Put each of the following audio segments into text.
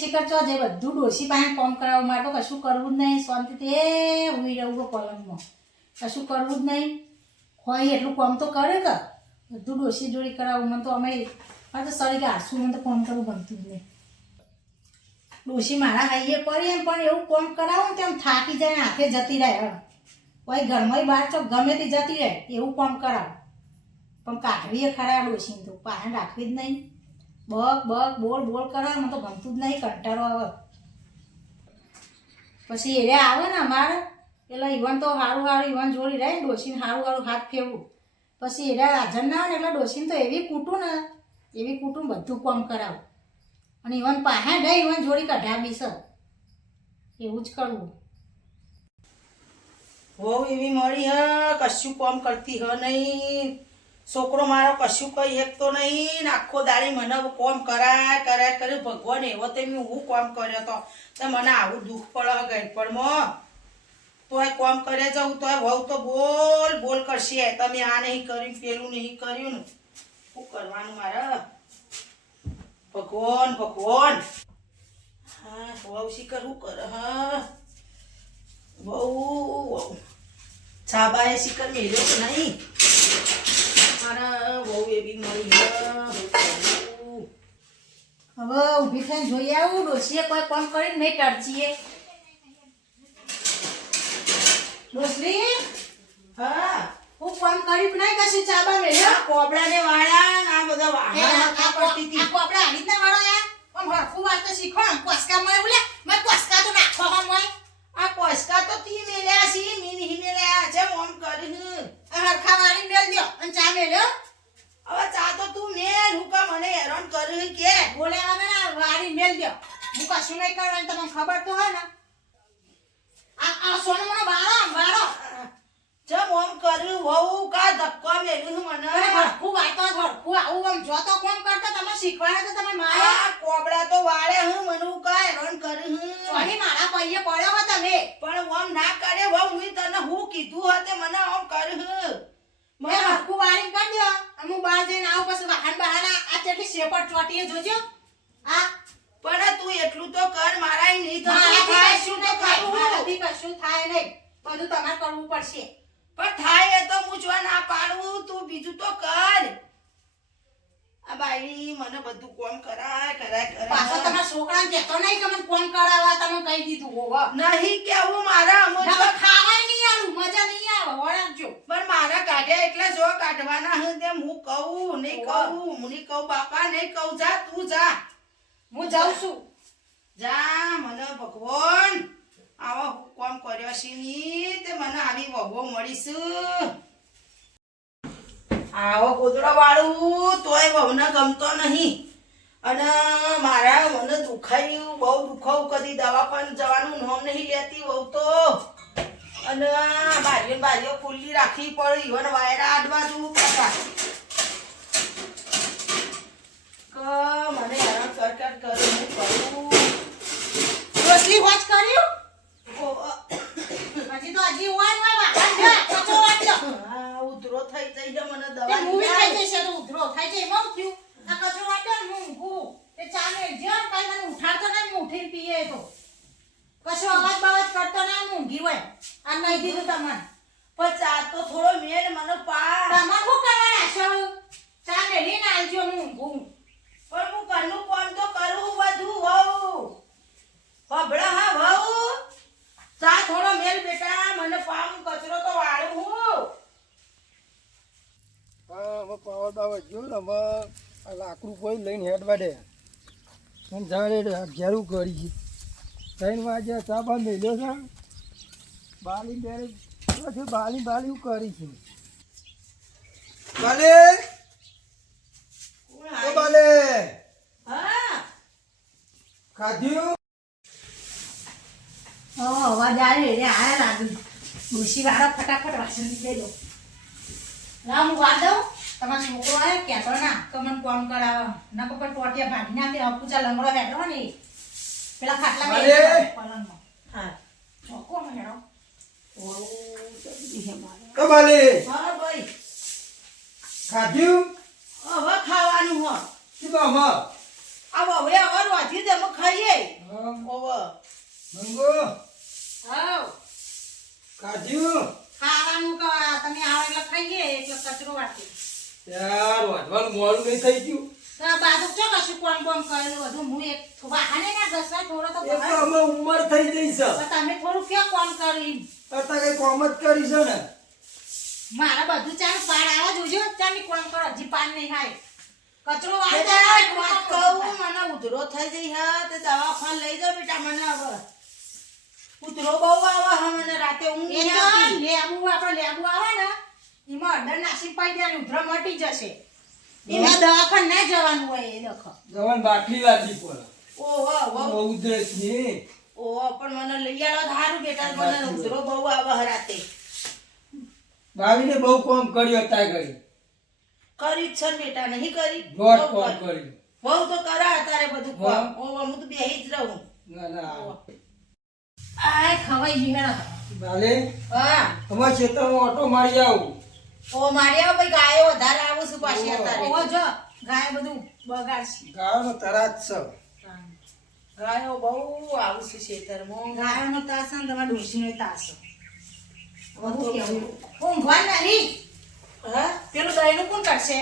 શિખર ચો જે બધું ડોસી પાસે કામ કરાવવા માટે કશું કરવું જ નહીં, શાંતિથી ઉઈ રહેવું પલંગમાં, કશું કરવું જ નહીં. હોય એટલું કામ તો કરે કે બધું ડોસી જોડી કરાવવું. મને તો અમે તો સરી ગાશું, મને તો કામ કરવું ગમતું જ નહીં. ડોસી મારા હાઈએ પડી એમ પણ એવું કામ કરાવું ને તેમ થાકી જાય, હાથે જતી રહે. કોઈ ઘરમાં બહાર ચોક ગમે તે જતી રહે એવું કામ કરાવ. પણ કાઢવીએ ખરા ડોસીને તો પાસે રાખવી જ નહીં. બક બક બોલ બોલ કરાવે, મને તો ગમતું જ નહીં, કંટાળો આવે. પછી એરે આવે ને અમારે એટલે ઈવન તો સારું સારું ઈવન જોડી રહે, ડોસીને સારું સારું હાથ ફેરવું. પછી એરે હાજર ના આવે ને એટલે ડોસીને તો એવી કૂટું ને એવી કૂટું બધું કામ કરાવું. અને ઈવન પાસે જાય ઈવન જોડી કઢાવી છે, એવું જ કરવું. વહુ એવી મળી હ, કશું કામ કરતી હ નહીં. છોકરો મારો કશું કઈ એક તો નહીં, આખો દાડી મને કોમ કરાય કરાય કરે. ભગવાન એવો તે હું કોમ કર્યો તો મને આવું દુઃખ પડે ગઈપણમાં. તોય કોમ કરે જવું તોય વહુ તો બોલ બોલ કરશે, તમે આ નહીં કર્યું પેલું નહીં કર્યું ને શું કરવાનું મારે. ભગવાન ભગવાન. હા વહુ શીખર શું કરે હા વહુ વહુ છાબાએ શીખર મેલ્યો તો નહીં. મારા વહુ એવી મળી હવે ઊભી થઈને જોઈ આવું ડોસીએ કોઈ કામ કરીને નહીં ટરચીએ. ડોસરી હા હું કામ કર્યું કે નહીં કશું ચાબા મેલ્યો? કોબળાને વાળ્યા ને આ બધા વાળા કરતી હતી. આ કોપડા આવી રીતના વાળો યાર, પણ હરખું વાત તો શીખો ને. કોસકા મળે બોલે મેં કોસકા તો નાખો હો મોય. આ કોસકા તો તી મેલ્યા છે, મી નહીં મેલ્યા છે. મોમ કરી આ હરખા વાળી મેલ દ્યો અને ચા મેલ્યો. હવે ચા તો તું મેલ, હું કા મને હેરાન કરી કે બોલે આવે ને વાળી મેલ દ્યો. હું કશું નહીં કરવાનું, તમને ખબર તો હોય ને. આ સોનો મને વાળો વાળો જે મોમ કર્યું વહુ કા ધક્કો મેલ્યું મને. હરખું વાતો હરખું આવું આમ જો તો કોમ કરતા તમે શીખવાડે તો તમે માયા. આ કોબળા તો વાળે હું મને કા હેરાન કરી સોની મારા પૈયે પડ્યો હો તમે. પણ ઓમ ના કરે વહુ. હું તને હું કીધું હતે મને ઓમ કર્યું. મેં હરખું વાળી કરી દ્યો. હું બહાર જઈને આવું પછી વાહન બહાના આ કેટલી શેપટ ચોટીએ જોજો. આ પણ તું એટલું તો કર, મારા નહીં મારાથી થતું. કશું નહીં થાય, મારાથી કશું થાય નહીં. બધું તમારે કરવું પડશે. પણ થાય એ તો હું જો ના પાડું, તું બીજું તો કર. આ બાઈ મને બધું કોમ કરાય કરાય પાછો કરાય. તમારા છોકરાને કહેતો નહીં કે મને ફોન કરાવવા, તમે કહી દીધું હોવા. નહીં કેવું મારા અમો જો. હવે ખાવાય નહીં આલું, મજા નહીં આવે, વળાવજો. પણ મારા કાઢ્યા એટલે જો કાઢવાના હે તેમ હું કહું નહીં કહું, હું નહીં કહું બાપા નહીં કહું. જા તું જા, હું જાઉં છું. જા. મને ભગવાન આવો કોમ કર્યો છે ની તે મને આવી વહુ મળીશું. આવો ગોદડો વાળું તોય વહુને ગમતો નહીં. અને મારા મને દુખાયું બહુ દુખાવું, કદી દવાખાને જવાનું નામ નહીં લેતી વહુ તો. અને બારીઓ બારીઓ ખુલ્લી રાખવી પડે, ઈવન વાયરા આડવા જવું પડતા. મને હેરાન કર કરું હું કરું. રોટલી હોજ કર્યું? હજી તો હજી હોય વાહન જા, કચો વાટજો. હા ઉધરો થઈ જાય છે મને તે દવા. મૂવી થઈ જશે તો ઉધરો થાય છે એમાં થયું. આ કચો વાટજો ને હું ઊંઘું. તે ચા મેળજો ને કઈ મને ઉઠાડતો નહીં, હું ઉઠીને પીએ તો. કશો અવાજ બવાજ કરતો ના, હું ઊંઘી હોય. આ નહીં દીધું તમને. પણ ચા તો થોડો મેળ મને પાડ. તમારે શું કરવાના છો? ચા મેળીને આવજો, હું ઊંઘું. પણ હું ઘરનું કામ તો કરું બધું વહુ. ભભડા હા વહુ, ચા થોડો મેલ બેટા મને પામ, કચરો તો વાળું હું. હા હવે પાવર બાવર જો ને હવે આ લાકડું કોઈ લઈને હેડવા દે અને જાડે ઘેરું કરી છે. 3 વાગ્યા ચા બા મેલ્યો છે, બાલી બેરી પછી બાલી કરી છે. બાલે ઓ બાલે હા ખાધ્યું? અવાજ આવે રે આયા લાગુ. ડોશી વાળા ફટાફટ વાસણ દે દો. લાવ હું વા દઉં. તમારો છોકરો આવ્યો કહેતો ના કે મને કોમ કરાવવા. ના પપ્પા ટોટિયા ભાગી નાખે, અપુચા લંગડો હેડો ને પેલા ખાટલા પલંગમાં. હા ચોકો ને હેડો. ઓ બાલે હા ભાઈ ખાધ્યું? હવે ખાવાનું હો. શું કામ? આ હવે રોજી દે ખાઈએ. મંગો હાવ કાઢ્યું ખાવાનું તો તમે આવો એટલે ખાઈએ એટલે કચરો વાટી યાર વાંધવાનું મોડું નહીં થઈ ગયું તો બાજુ ચો કશું કોમ કોમ કરેલું બધું હું એક વાહને ના ઘસવા થોડો તો એ તો અમે ઉંમર થઈ જઈ છે તો તમે થોડું ક્યાં કોમ કરી અત્યારે કઈ કોમ જ કરી છે ને મારા બધું ચાલ પાડ આવા જોજો ચાની કોમ કરો હજી પાડ નહીં હાય કચરો બેટા, એક વાત વાળતા કહું, મને ઉધરો થઈ જઈ હે તે દવાખાને લઈ જાઓ બેટા મને હવે ઉધરો બહુ આવે હે મને રાતે ઊંઘ એ નહીં તો આવતી. લેબુ આપણે લેબુ આવે ને એમાં અડર નાસી પાઈ દે ઉધરા મટી જશે હમ. એમાં દવાખાને ના જવાનું હોય એ લખો જવાન બાટલી લાગી પડે ઓહો બહુ ઉધરસ ની ઓહો પણ મને લઈ આવો તો સારું બેટા મને ઉધરો બહુ આવે હે રાતે ભાભીને બહુ કોમ કર્યો અત્યારે કરી કરી જ છે ને બેટા નહીં કરી દોઢ બહુ કોમ કરી. કર્યું બહુ તો કરા અત્યારે બધું હા. કામ ઓહો હું તો બેહી જ રહું ના ના આ ખવાઈ ગયું ભાલે હા અમારા ક્ષેત્રમાં ઓટો મારી આવું ઓ મારી આવો ભાઈ ગાયો વધારે આવું છું પાછી અત્યારે ઓહો જો ગાય બધું બગાડશે ગાવાનો તરાજ છે ગાયો બહુ આવું છું ખેતરમાં ગાયોનો તાસ ને તમારા ડોશીનો તાસ બધું કેવું ઊંઘવા નહીં હા પેલું દહીંનું કોણ કરશે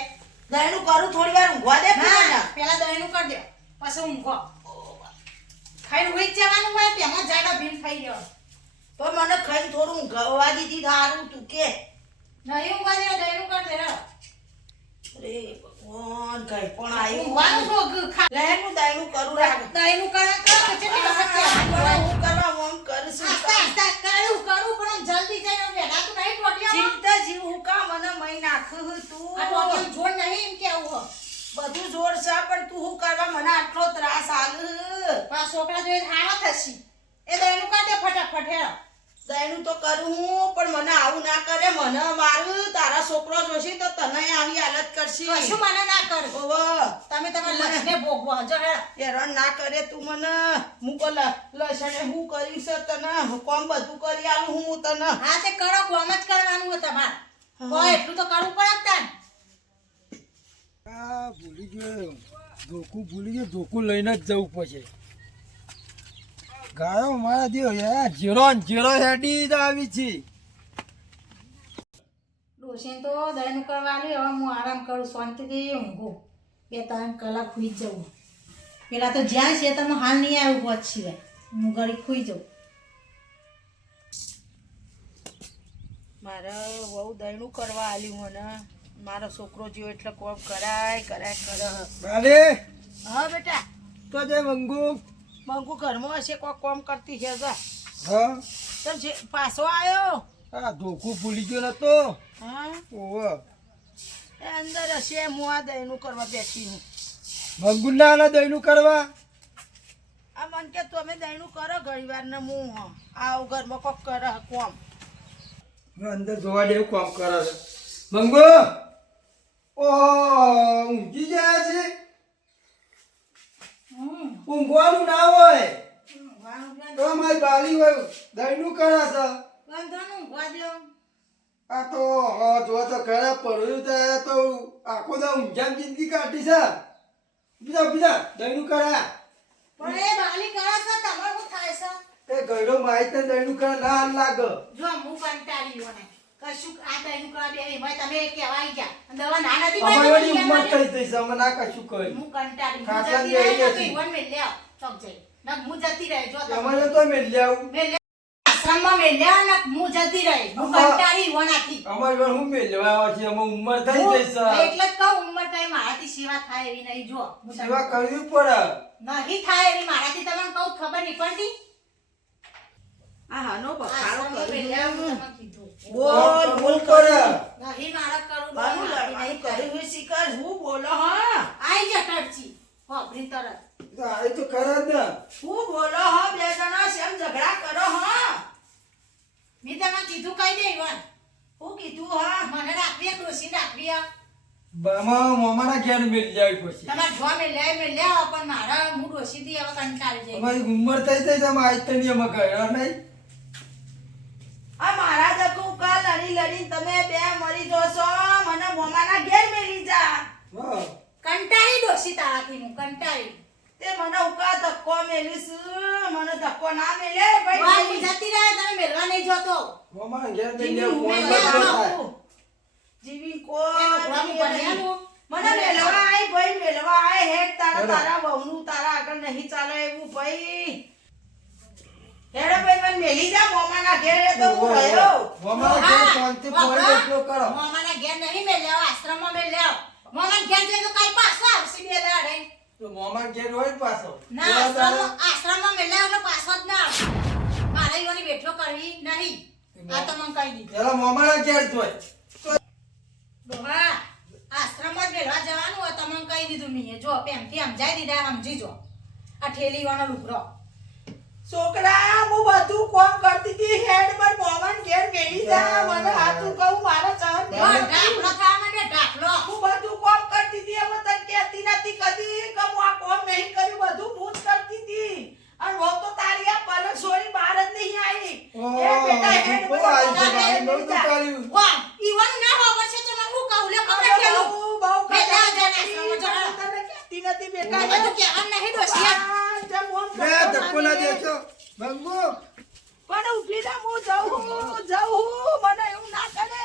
દહીંનું કરું થોડી વાર ઊંઘવા દે ના મને. પેલા દહીંનું કરી દે પછી ઊંઘો ખાઈને ઉઈ જ જવાનું હોય તેમાં જાડા ભીમ થઈ ગયો પણ મને ખાઈને થોડું ઊંઘવા દીધી સારું તું કે નહીં ઊંઘવા દે દહીંનું કરી દે અરે ભગવાન કઈ પણ આવ્યું ઊંઘવાનું તો ખા લહેરનું દહીંનું કરું રાખ દહીંનું કરે કર કેટલી વખત કહેવાનું હું કરવા આમ કરું છું આસ્તા આસ્તા કરું પણ જલ્દી જઈને વેલા તો નહીં ટોટિયામાં જીવતા જીવ હું કા મને મહી નાખું આ તું ટોટિયામાં જોડ નહીં એમ કેવું હો બધું જોર છે પણ તું હું કરવા મને આટલો ત્રાસ આલ આ છોકરા જોઈ હાવા થશે એ દહીંનું કરી દે ફટાફટ હેરો દહીંનું તો કરું હું પણ મને આવું ના કરે મને મારું તારા છોકરો જોશે તો તને આવી હાલત કરશે કશું મને ના કર ઓવો તમે તમારા લક્ષને ભોગવો જો હેરો હેરાન ના કરે તું મને હું કો લસણે હું કર્યું છે તને હું કોમ બધું કરી આલું હું તને હા તે કરો કોમ જ કરવાનું હોય તમારે કોઈ એટલું તો કરવું પડે તાન આ ભૂલી ગયો ભૂલી ગયો ધોકું લઈને જ જવું પડશે ગાયો મારા દેવ યાર જીરો હેડી જ આવી છે ડોશીને તો દહીંનું કરવાનું હવે હું આરામ કરું શાંતિથી ઊંઘું 2-3 કલાક સુઈ જ જવું પેલા તો જ્યાં છે તમે હાલ નહીં આવ્યું હોત સિવાય હું ઘડી સુઈ જાઉં મારે બહુ દયણું કરવા આલ્યું મને મારો છોકરો જેવો એટલે કોમ કરાય કરે બાલે હા બેટા તો જે મંગુ મંગુ ઘરમાં હશે કોઈ કોમ કરતી છે જા હા તો જે પાછો આવ્યો આ ધોકું ભૂલી ગયો નતો હા ઓહો એ અંદર હશે હું આ દયણું કરવા બેઠી હું મંગુ ના દહીનું કરવા આ મન કે તમે દયણું કરો ઘણી વાર ને હું આવ ઘરમાં કોક કરે કોમ અંદર જોવા જેવું કામ કરે છે મંગુ ઓ ઊંઘી જાય છે ઊંઘવાનું ના હોય તો મારી બાલી હોય દહીનું કરે છે આ તો જો તો ઘરે પડ્યું ત્યાં તો આખો દા ઊંઘામ જિંદગી કાઢી છે બીજા દહીનું કરે પણ એ બાલી કરે છે તમારે શું થાય છે એ ગયડો માહિતી દહીનું કરે ના હાલ લાગે જો હું કંટાળી મને કશું આ દહીંનું કરવા બે એમાં તમે કહેવાય ગયા દવા ના નથી અમારી પાડી ઉંમર થઈ જઈ છે અમે ના કશું કરી હું કંટાળી હું ખાસા જતી રહી દે તો ઈવન મેલ લે ચોક જઈ ના હું જતી રહી જો તમે અમારે તો મેં આવું મેલ લે આશ્રમમાં મેલ લે ના હું જતી રહી હું અમાર- કંટાળી ઈવનાથી અમારી વાર હું મેળવા આવે છે અમે ઉંમર થઈ જઈ છે એટલે જ કહું ઉંમર થાય મારાથી સેવા થાય એવી નહીં જો હું તમને- સેવા કરવી પડે નહીં થાય એવી મારાથી તમને કહું ખબર નહીં પડતી આ હાનો બખાડો આશ્રમમાં મેલ લે કર્યું હું તમને કીધું બોલ બોલ પડે નહીં મારા કરું બાનું નહીં લડવાનું થાય. કર્યું હોય શિકાર હું બોલો હા આઈ જા ટડચી હોભરી તરત આ તો ખરા જ ને હું બોલો હા બે જણા સેમ ઝઘડા કરો હા મેં તમને કીધું કઈ દે ઈવન હું કીધું હા મને રાખવી આ ડોશી રાખવી આ મામાના ઘેર મેળ જાવી પછી તમારે જોવા મેં લે પણ મારા હું ડોશીથી હવે કંટાળી જાય અમારી ઉંમર થઈ જઈ છે અમે આઈતની અમે ગયા નહીં આ મારા દકુ કા લડી લડી તમે બે મરી જોશો મને મોમાના ઘેર મેલી જા હા કંટાળી ડોશી તારાથી હું કંટાળી તે મને ઉકા ધક્કો મેલીશ મને ધક્કો ના મેલે વાહ, ભાઈ હું જતી રહે તમે મેળવા નહીં જોતો મોમાં ઘેર જીવી બેન હું ફોન મેલ્યા કરતો આવો. થાય. જીવી એનું ઘોડાનું ભણ્યાનું. મને મેલવા આય ભાઈ મેલવા આય હેડ તારા હેડો. તારા વહુનું તારા આગળ નહીં ચાલે એવું ભાઈ હેડો ભાઈ મને મેલી જા મોમાના ઘેર એ તો હું રહ્યો મોમાં ઘેર શાંતિ પોઈન્ટ એટલો કરો. મોમાના ઘેર નહીં મેલ્યા આશ્રમમાં મેલ્યા મોમાના ઘેર જઈને તો કાલ પાછો આવશે બે દાડે તો મોમાં ઘેર હોય જ પાછો. ના આશ્રમમાં મેલ્યા એટલે પાછો જ ના આવશે. મારે ઈવાની બેઠો કરવી નહીં આ તો મને કહી દીધું પેલા મોમાના ઘેર જોય. ડોહા આશ્રમમાં જ મેળવા જવાનું હોય તમને કહી દીધું મેં જો પ્રેમથી સમજાઈ દીધા સમજી જો આ ઠેલીવાનો લુગડો છોકરા હું બધું કોમ કરતી હતી હેડ પર મોમન ઘેર મેલી જા મને હાથું કહું મારા સહન નહીં ઢાકલો થવા માંડ્યો ઢાકલો હું બધું કોમ કરતી હતી હવે તને કહેતી નથી કદી કે હું આ કોમ નહીં કર્યું બધું હું જ કરતી હતી અને હું તો તારી આ પલક છોડી બહાર જ નહીં આવી એ બેટા હેડ બહુ આવી છે, ભાઈ, બહુ તો કર્યું. વાહ ઈવાનું ના ખબર છે તો મને હું કહું લે કપડે ઠેલું બેટા જણા આશ્રમમાં જણા તને કહેતી નથી આ બેટા બધું કહેવાનું નહીં ડોશિયા બે ધક્કો ના દેશો. બંગુ, પણ ઉભી જા હું જાઉં મને એવું ના કરે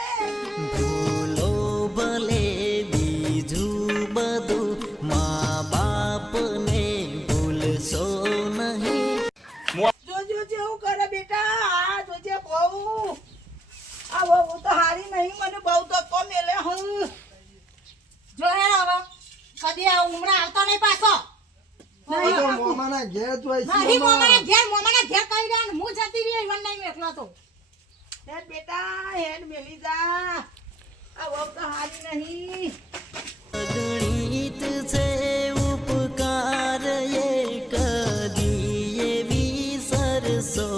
ભૂલો ભલે બીજું બધું મા બાપને ભૂલશો નહીં. જોજો જેવું કરે બેટા આ જોજે બહુ આ બહુ તો હારી નહીં મને બહુ ધક્કો મેલે હું જો હેડ હવે કદી આ ઉમરા આવતો નહીં પાછો આ તો મોમાના ઘેર જોય છે. મારી મોમાં. મોમાના ઘેર કહી દે હું જતી રહી ઈવન નહીં એકલો તો હેડ બેટા હેડ મેલી જા આ બહુ તો હારી નહીં ગણિત છે ઉપકાર એ કદી એવી સરસો